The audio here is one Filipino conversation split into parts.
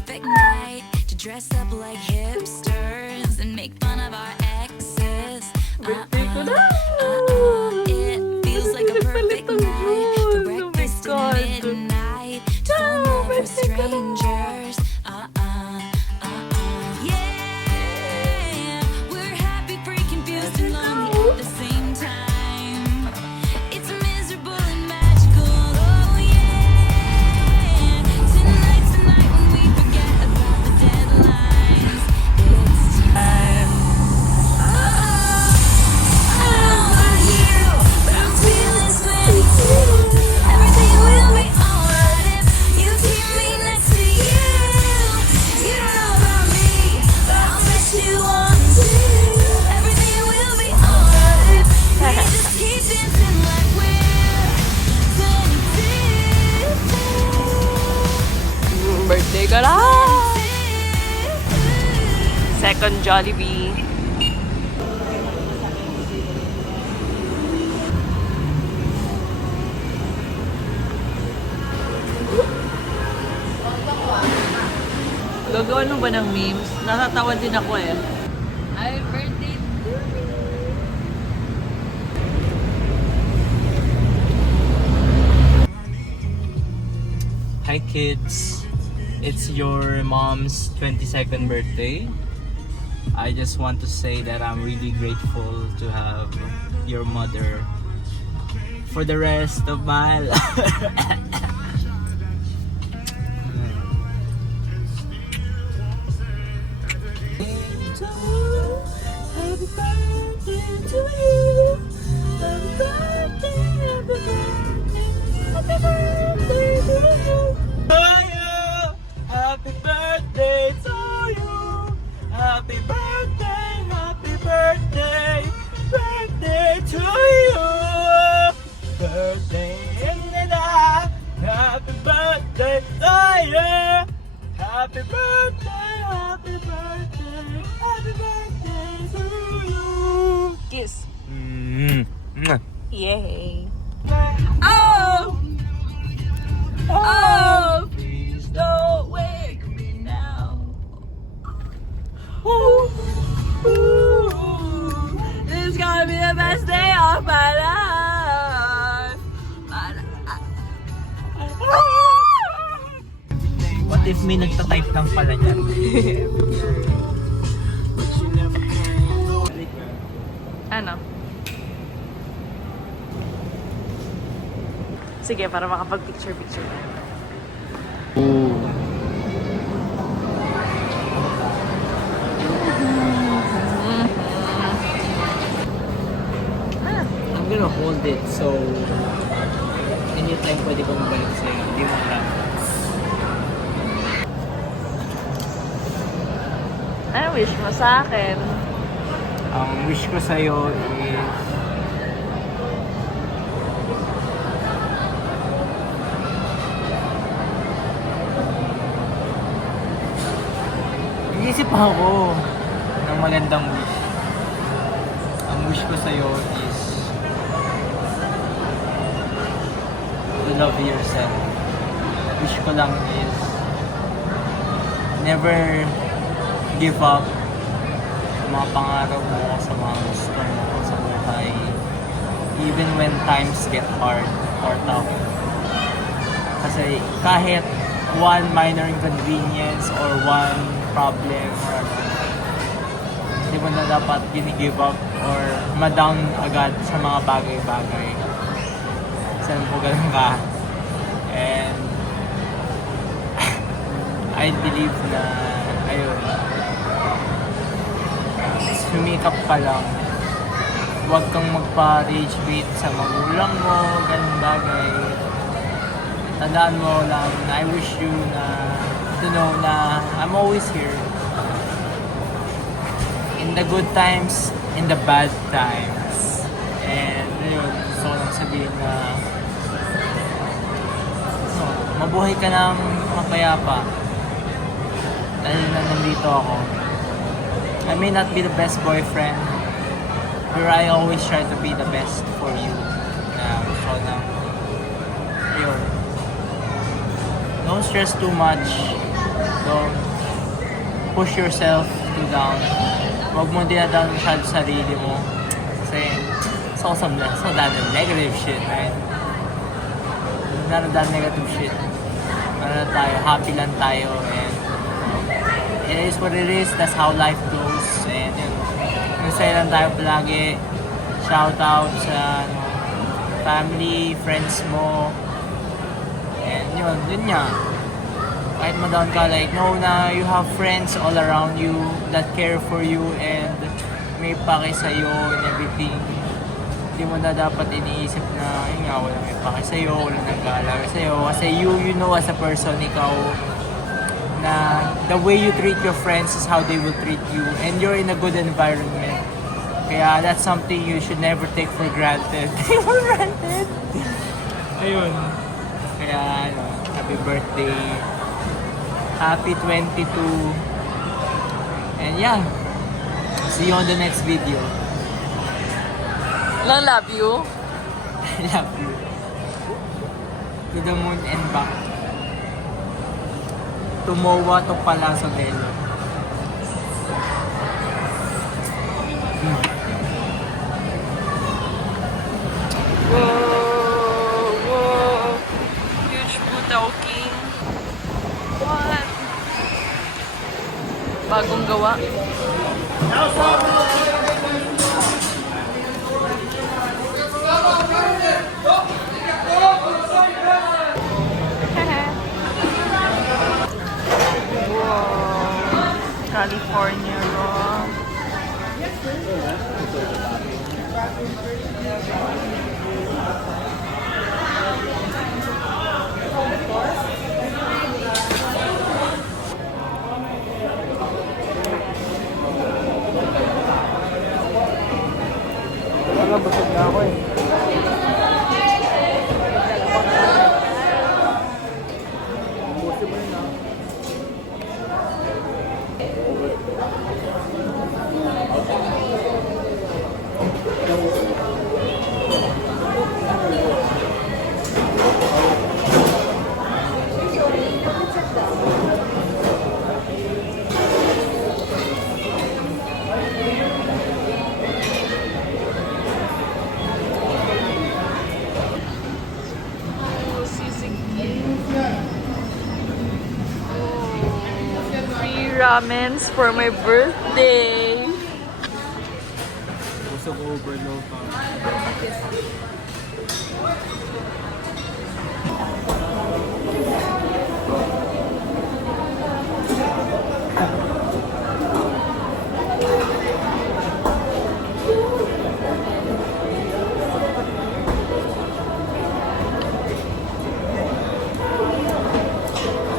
perfect night to dress up like hipsters and make fun of our exes. Birthday ko na! It feels like a perfect night for breakfast at midnight to fall in love with strangers. Yeah, we're happy, free, confused, and lonely at the same time. It's miserable and magical. Oh yeah, tonight's the night when we forget about the deadlines. It's time. Everything will be alright if you keep me next to you. You don't know about me, but I'll bet you want to. Everything will be alright if we just keep dancing like we're 22. Birthday ko na! Second Jollibee. Gagawa ba ng memes? Natatawa din ako eh. Happy birthday to me! Hi kids, it's your mom's 22nd birthday. I just want to say that I'm really grateful to have your mother for the rest of my life. Happy birthday to you. Happy birthday, happy birthday, happy birthday to you. Happy birthday to you. Happy birthday, birthday to you. Birthday nila. Happy birthday to you. Happy birthday, happy birthday, happy birthday to you. Kiss. Mwah. Yay! Oh! Oh! Please don't wake me now. Ooh. Ooh. This is gonna be the best day of my life. What if may nagtatype lang pala niyan? Ano? Sige, para makapag-picture-picture. I'm gonna hold it so anytime pwede ko mabalik sa'yo. Hindi mo alam. Ano wish mo sa akin? Ang wish ko sa'yo is Iisip ako ng magandang wish. Ang wish ko sa'yo is to love yourself. Wish ko lang is never give up sa mga pangarap mo, sa mga gusto mo sa buhay. Even when times get hard or tough. Kasi kahit one minor inconvenience or one problem or ano, hindi mo na dapat gini-give up or ma-down agad sa mga bagay-bagay. Saan po ganun ka? And I believe na ayun, sumikap ka lang. Huwag kang magpa-rage bait sa magulang mo, ganun bagay. Tandaan mo lang na I wish you to know na I'm always here. In the good times, in the bad times. And ayun, gusto ko lang sabihin na mabuhay ka ng mapayapa. Dahil na nandito ako. I may not be the best boyfriend, but I always try to be the best for you. Gusto ko lang, yun. Don't stress too much. Don't push yourself too down. Huwag mo dinadown masyado sarili mo. Kasi so that negative shit, man. None of that negative shit. Ano na tayo, happy lang tayo, and it is what it is. That's how life goes. And yun, masaya lang tayo palagi. Shout out sa family, friends mo. And yun nga. Kahit ma-down ka, like, know na you have friends all around you that care for you and may pake sa'yo and everything. Hindi mo na dapat iniisip na, yun nga, wala may pake sa'yo, wala nag-aalaga sa'yo. Kasi you know as a person, ikaw, na the way you treat your friends is how they will treat you. And you're in a good environment. Kaya that's something you should never take for granted. Take for granted? Ayun. Kaya, happy birthday. Happy 22. And yeah, see you on the next video. Love you. I love you. To the moon and back. Tumowa to pala sa Belo. Whoa. Huge Butaw King. What? Bagong gawa. Wow. California Raw. Wala, busog na ako eh. Free ramens for my birthday. Busog overload pa.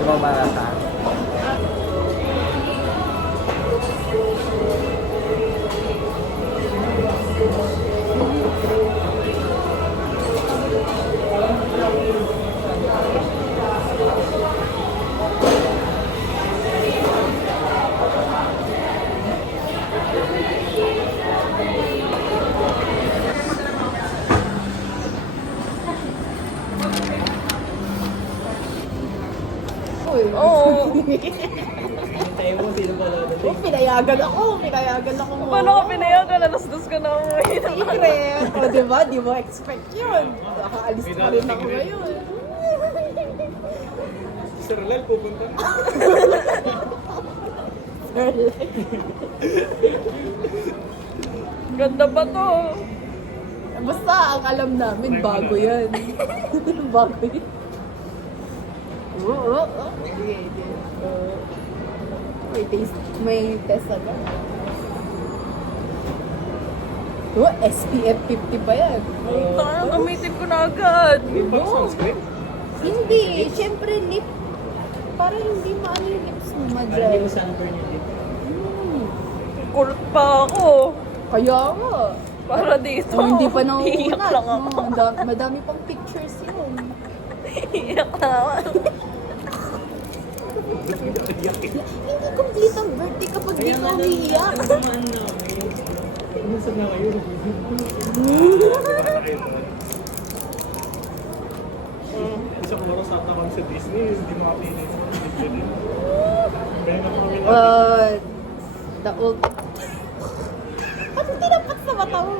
Semua marata. Oo. Hintayin mo, sino ba dadating? Oh, pinayagan ako mo. Paano ka pinayagan? Alas-dos ka na umuwi naman. Secret! O, diba? Di mo expect yun. Nakaalis pa rin ako ngayon. Sir Lel, pupunta. Ganda ba to? Basta ang alam namin, bago yan. Bago yan. Oo. Sige, sige. May test agad. Oh, SPF 50 pa yan. Tara, gamitin ko na agad. Hindi, syempre lip. Para hindi maano yung lips mo, madry. sunburn yung dito. Kulot pa ako. Kaya nga. Para dito. Oh, hindi pa Iyak nauunat. lang ako. Madami pang pictures yun. Iyak na ako. Hindi complete ang birthday kapag di ka umiiyak. Minsan na kayo. Isang oras ata kami sa Disney, hindi makapilit. The old... Ba't tinapat sa mata mo?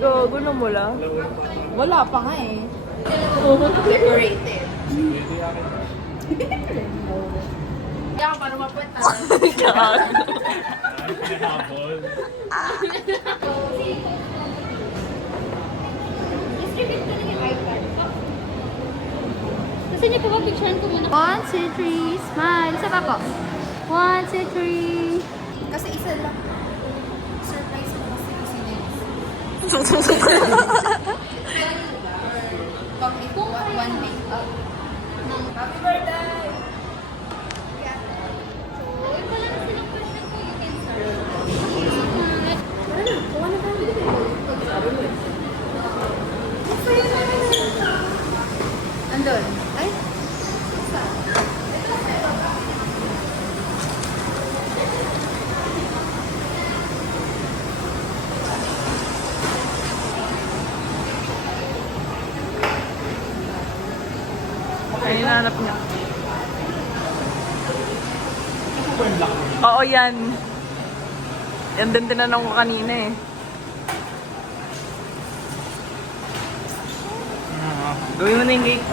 Gago na mula. Wala pa nga eh. Decorated. Kaya para mapunta. Gusto niyo po ba picturean ko muna? 1, 2, 3, smile. Isa pa po. 1, 2, 3. Kasi isa lang. Surprise mo kasi next. Pag ito, one make up. Happy birthday! So, ito lang silang question ko. You can start. Andun. Ay? Ay, hinahanap niya. Oo, yan. Yan din tinanong ko kanina eh. Gawin mo na yung cake.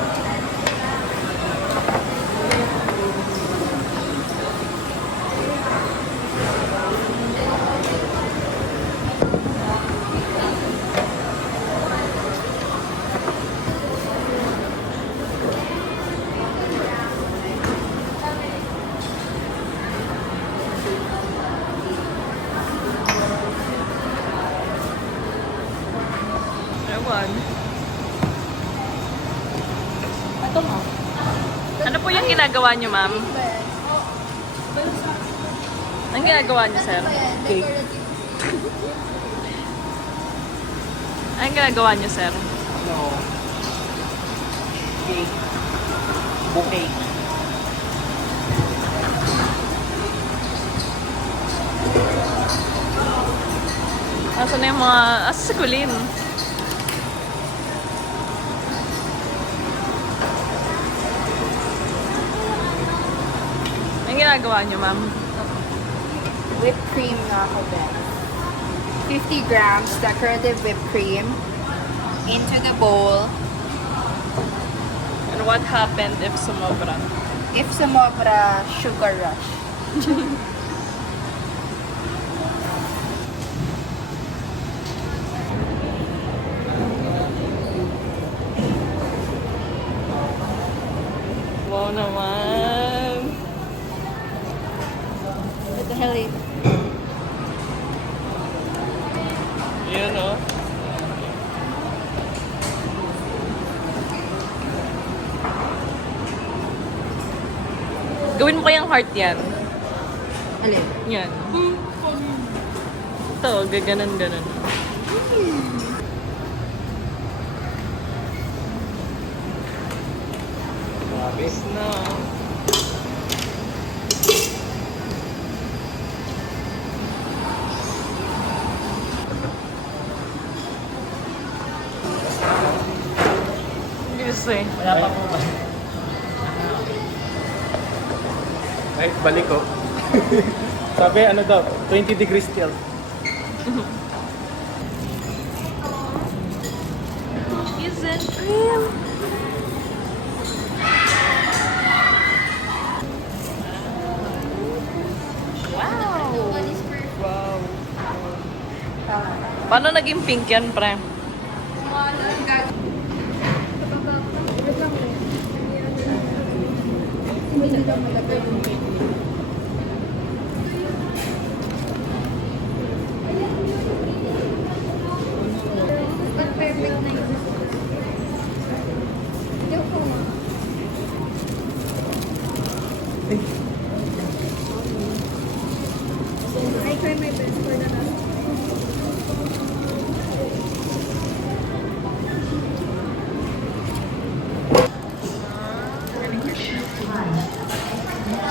Ewan. Ito mo. Ano po yung ginagawa niyo, ma'am? Anong ginagawa niyo, sir? Cake. Anong ginagawa niyo, sir? Ano? Cake. Bouquet. Asan na yung mga... Asa si Colleen? Anong ginagawa niyo, ma'am? Whipped cream nga ako din. 50 grams decorative whipped cream into the bowl. And what happened if sumobra? If sumobra, sugar rush. Wow naman! What the hell is... Yun, oh. Gawin mo kayang heart yan. Alin? Yan. Ito, gaganon-ganon. Tapos na. Gusto eh. Wala pa po ba? Ay, balik ko. Sabi, ano daw, 20 degrees still. Is it real? Wow. Paano naging pink yan, pre?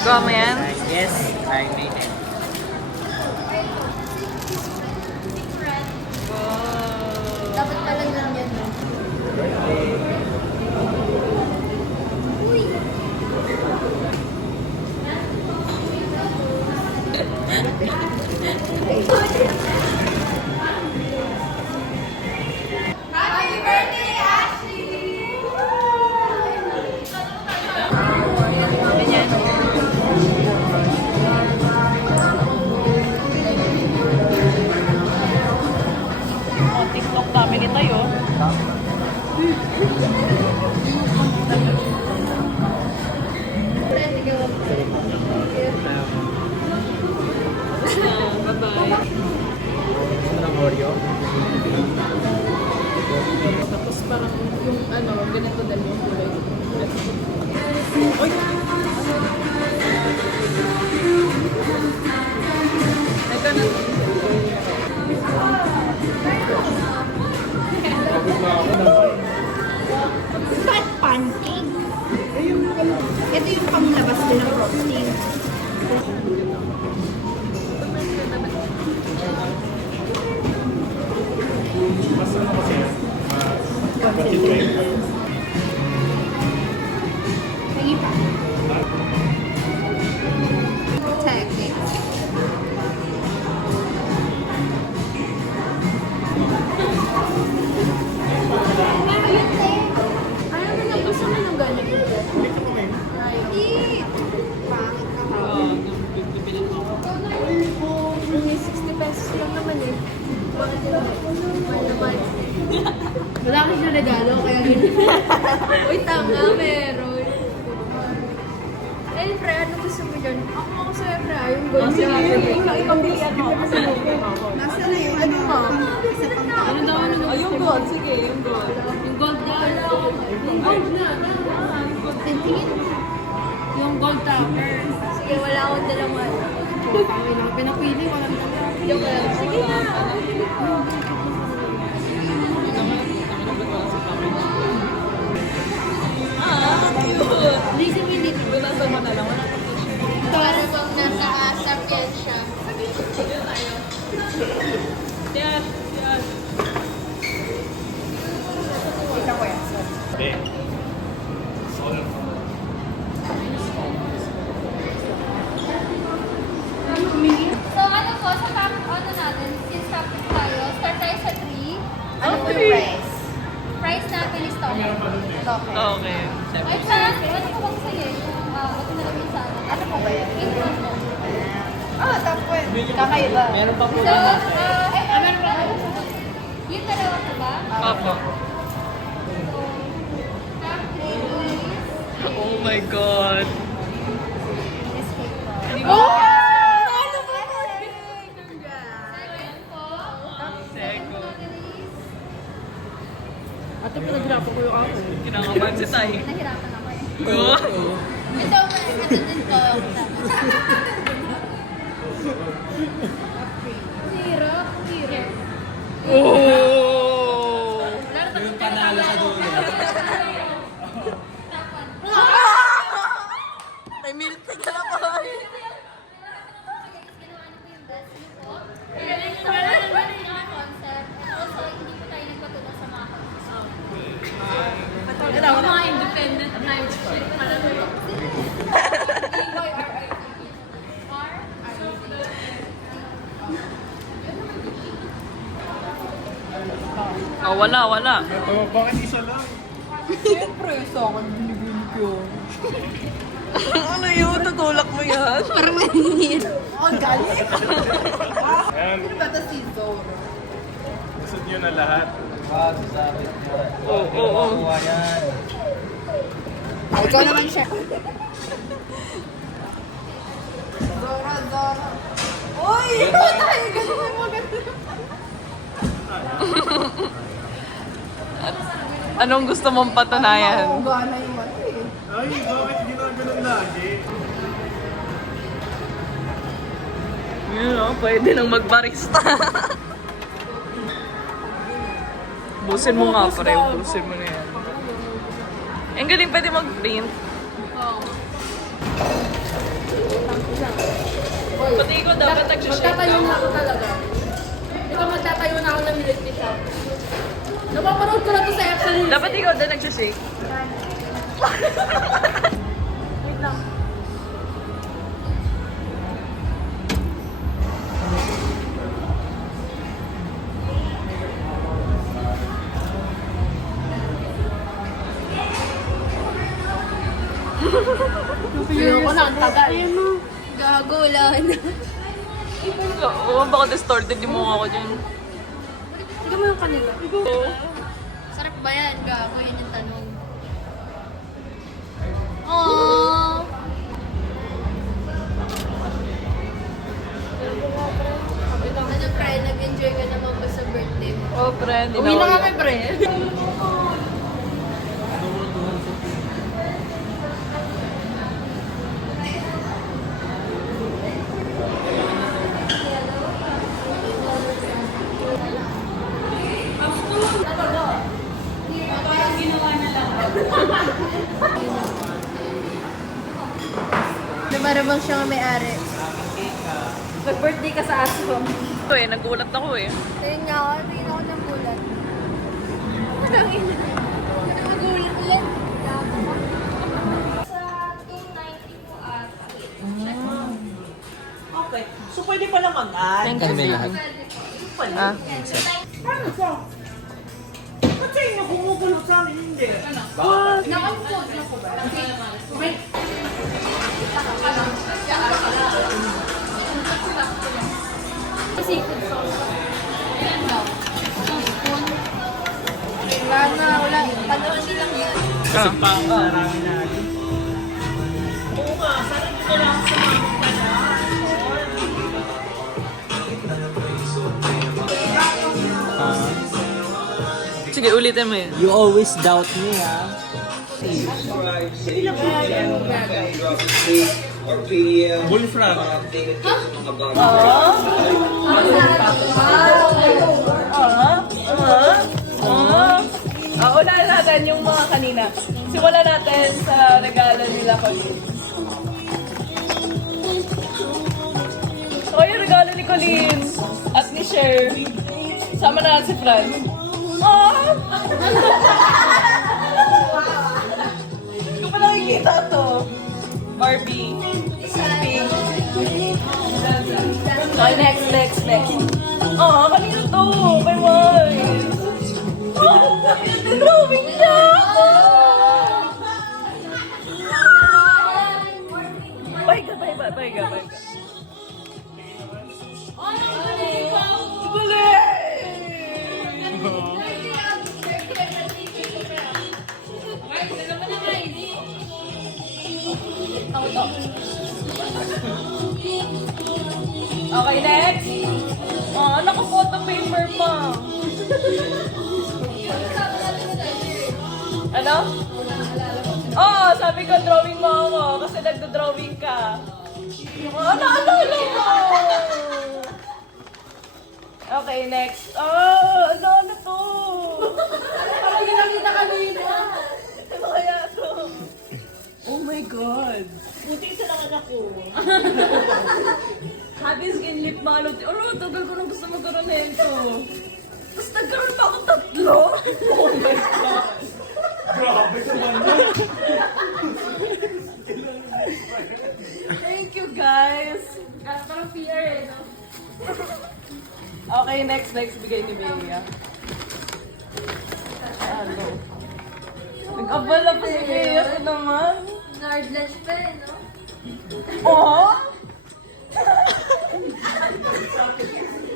Gawa mo yan? Yes, I made it. Dapat pala lang yan. Gusto mo ng Oreo? Tapos parang yung ano, ganito dalawang kulay. Ito na. Pagod na ako na. Fat pancake. Ito yung panglabas din ng frosting. Mas ano kasi, concentrate. Lagi pa. Technique. Ayaw mo na, gusto mo ng ganyan. Eat! Pangit ka ha. May 60 pesos lang naman eh. Bakit yun? Mahal naman. Wala kasi siya regalo, kaya ganyan. Uy, tanga, meron. Eh, pre, ano gusto mo dyan? Ako sa'yo, pre, yung gold. Ibang bilian mo. Nasa na yung ano? Isa pang tao. Ano daw? Yung gold. Sige, yung gold. Yung gold na. Yung gold na. Tingin. Yung gold topper. Sige, wala akong dalaman. Kami lang pinapili, walang dalaman. Yung sige na. Hindi si Mindy. Nasa mo na lang. Wala pa Para bang nasa asap yan siya. Yes, yes. Kita ko yan. Hindi. So ano po, sa topic ano natin, since topic tayo, start tayo sa 3. Ano po yung price? Price natin is topic. Okay. Okay. Ay, sa ano ko bang sa'yo? Ito na lang yung sa akin. Ano po ba yan? Intro mo. Ah, tapos. Kakaiba. Meron pa po So, naman. meron ba? Yung dalawa ko ba? Papa. Top 3 is... Oh my God. Oh! Second. Ate, pinaghirapan ko yung ako. Kinakaman si Tay. Nahirapan ako eh. Oh. Ito, ito din ko. Hirap, hirap. Oh! Yung panalo sa dulo. May milk tea ka na po. Mga independent night shift. Oh, wala. Oh, bakit isa lang? Siyempre, sa akin binibili ko. Ano yun? Tutulak mo yan? Parang nangyayari. Oh, galing. Ayan, Ano ba ito si Zoro? gusto niyo na lahat. Wag, sabi niya. Oo. Kuha yan. Oh, ikaw naman siya. Zoro, Zoro. Uy! Tayo, ganun mo, ganun. Anong gusto mong patunayan? Gana yung ano eh. Ay, bakit ginaganon lagi? Yun o, pwede nang magbarista. Busin mo nga, pre. Busin mo na yan. Ang galing, pwede mag-print. Pati ko dapat nag-shake Magtatayo na ako talaga. Ikaw magtatayo na ako ng military shop. Napapanood ko na to sa actually. Dapat ikaw din nag-shake. Wait lang. Ayun ko na, ang tagal. Gago, wala na. Oo, baka distorted yung mukha ko dyan. Tignan mo yung kanila. Oo. Sarap ba yan? Gago, yun yung tanong. Aww. Ano, pre? Nag-enjoy ka naman ba sa birthday mo? Oh, pre. Uwi na kami, pre. Lumarabang siya nga may-ari. Nag-birthday ka sa aso. Nagulat ako eh. Tingin nga ako, tingin ako ng bulat. Ang ina. Nagulat ulit. Sa 290 po ata. Okay. So, pwede pala mag-add. Kami lahat. Ah. Paano sa? Ba't sa inyo kumukulot sa amin? Hindi. Naka-unfold na po ba? Seafood sauce. Ayan daw. Teaspoon. Wala na, wala. Panahon nilang yun. Kasi pang marami na. Oo nga, sana dito lang sa mga pala. Sige, ulitin mo yun. You always doubt me, ha? Bullfrog. Unahin natin yung mga kanina. Simulan natin sa regalo nila Colleen. Yung regalo ni Colleen at ni Cher. Sama na natin si Fran. Hindi ko pa nakikita to. Barbie. Pink. Okay, next. Kanina to. Kay Mike. Drawing niya! Pahiga. Okay, next. Naka-photo paper pa. Ano? Sabi ko drawing mo ako kasi nagdo-drawing ka. Naalala mo! Okay, next. Ano to? Parang ginamita kami yun. Ano kaya to? Oh my God! Puti sa anak ko. Happy Skin Lip Balot. Tagal ko nang gusto magkaroon nito. Tapos nagkaroon pa ako 3. Oh my God! Grabe naman yun. Thank you, guys! Parang PR eh, no? Okay, next. Bigay ni Bea. Ano? Nag-abala pa si Bea. Ito naman. Nardless pa eh, no? Oh!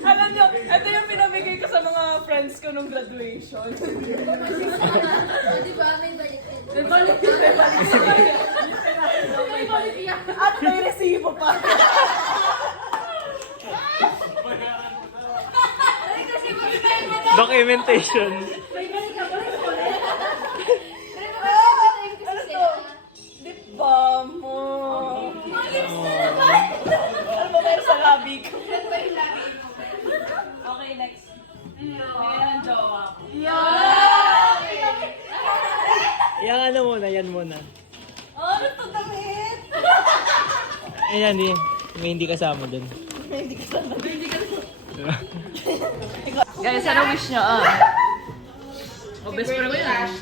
Alam nyo, ito yung pinamigay ko sa mga friends ko nung graduation. Di ba? May balik yun. May balik. May balik yan. At may resibo pa. Documentation. Ano to? Lip balm mo. Ano ba meron sa labi ko? Okay, next. Kaya ng jowa. Yan muna. Ano to damit? Ayan, may hindi kasama dun. Guys, ano wish nyo? Best friend ko yan.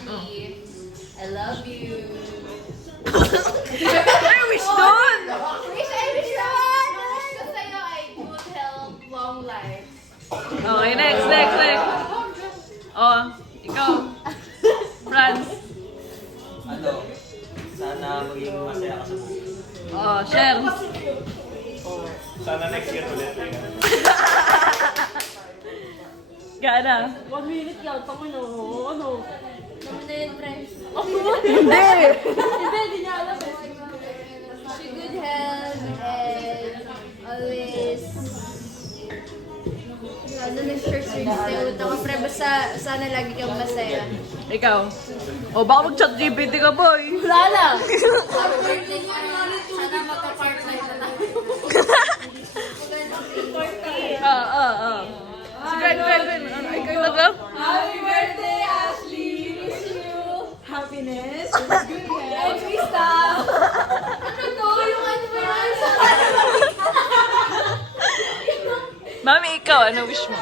I love you. Ay, wish doon! Wish naman! Wish ko sa'yo ay good health, long life. Okay, next. Ikaw. Franz. Ano? Sana maging masaya ka sa buhay. Share. Sana next year ulit. Gana. 1 minute yan, tama no. Ano? Hindi! Hindi, hindi niya alam eh. She good health and always ano na stress ako pre basta sana lagi kang masaya. Ikaw. O, baka mag-chat GPT ka, boy. Wala lang. Sana magka-part-time na tayo. Sige, Gwen. Ikaw na ka? Happy birthday, Ashley! Wish you happiness, good health, and Krista! Ano to? Yung ano ba yun? Mami, ikaw, ano wish mo?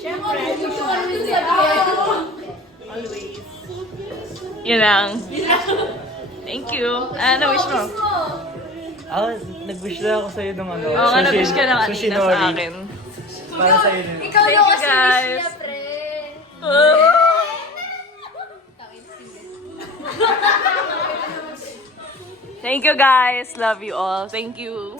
Siyempre, gusto ko rin sabihin. Yun lang. Thank you. Ano wish mo? Ako, nag-wish lang ako sa'yo ng ano. Oo nga, nag-wish ka na sushi kanina sa nori. akin. Para sa'yo din. Ikaw Thank yung you, kasi guys. wish niya, pre. Thank you, guys. Love you all. Thank you.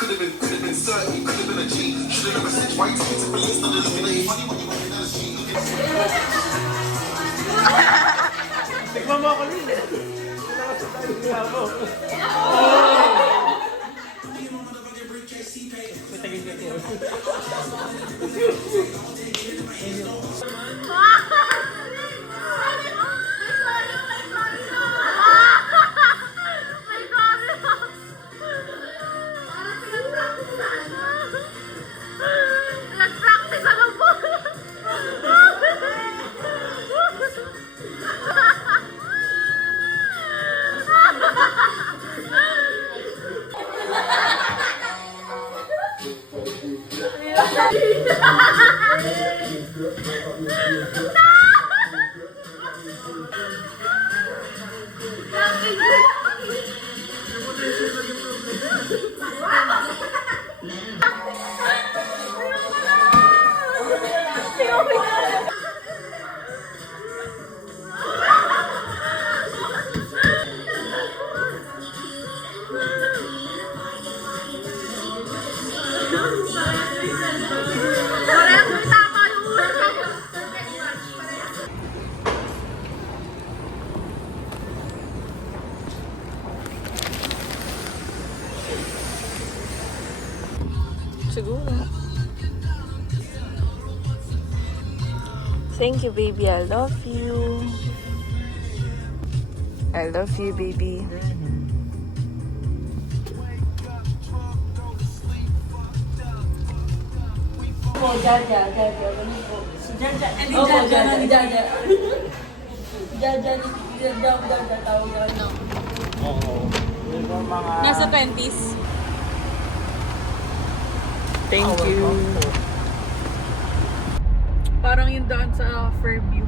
Could've been certain, could've been a G. Should've never said white teeth to police, not looking at you funny when you walking down the street. Tikman mo ako rin. Siguro. Thank you, baby. I love you. I love you, baby. Oh, Jaja. Si Jaja. Hindi Jaja, ni Jaja. Jaja, tawag na. No. Oo. Yun yung mga... Nasa 20s. Thank you. Parang yung daan sa Fairview.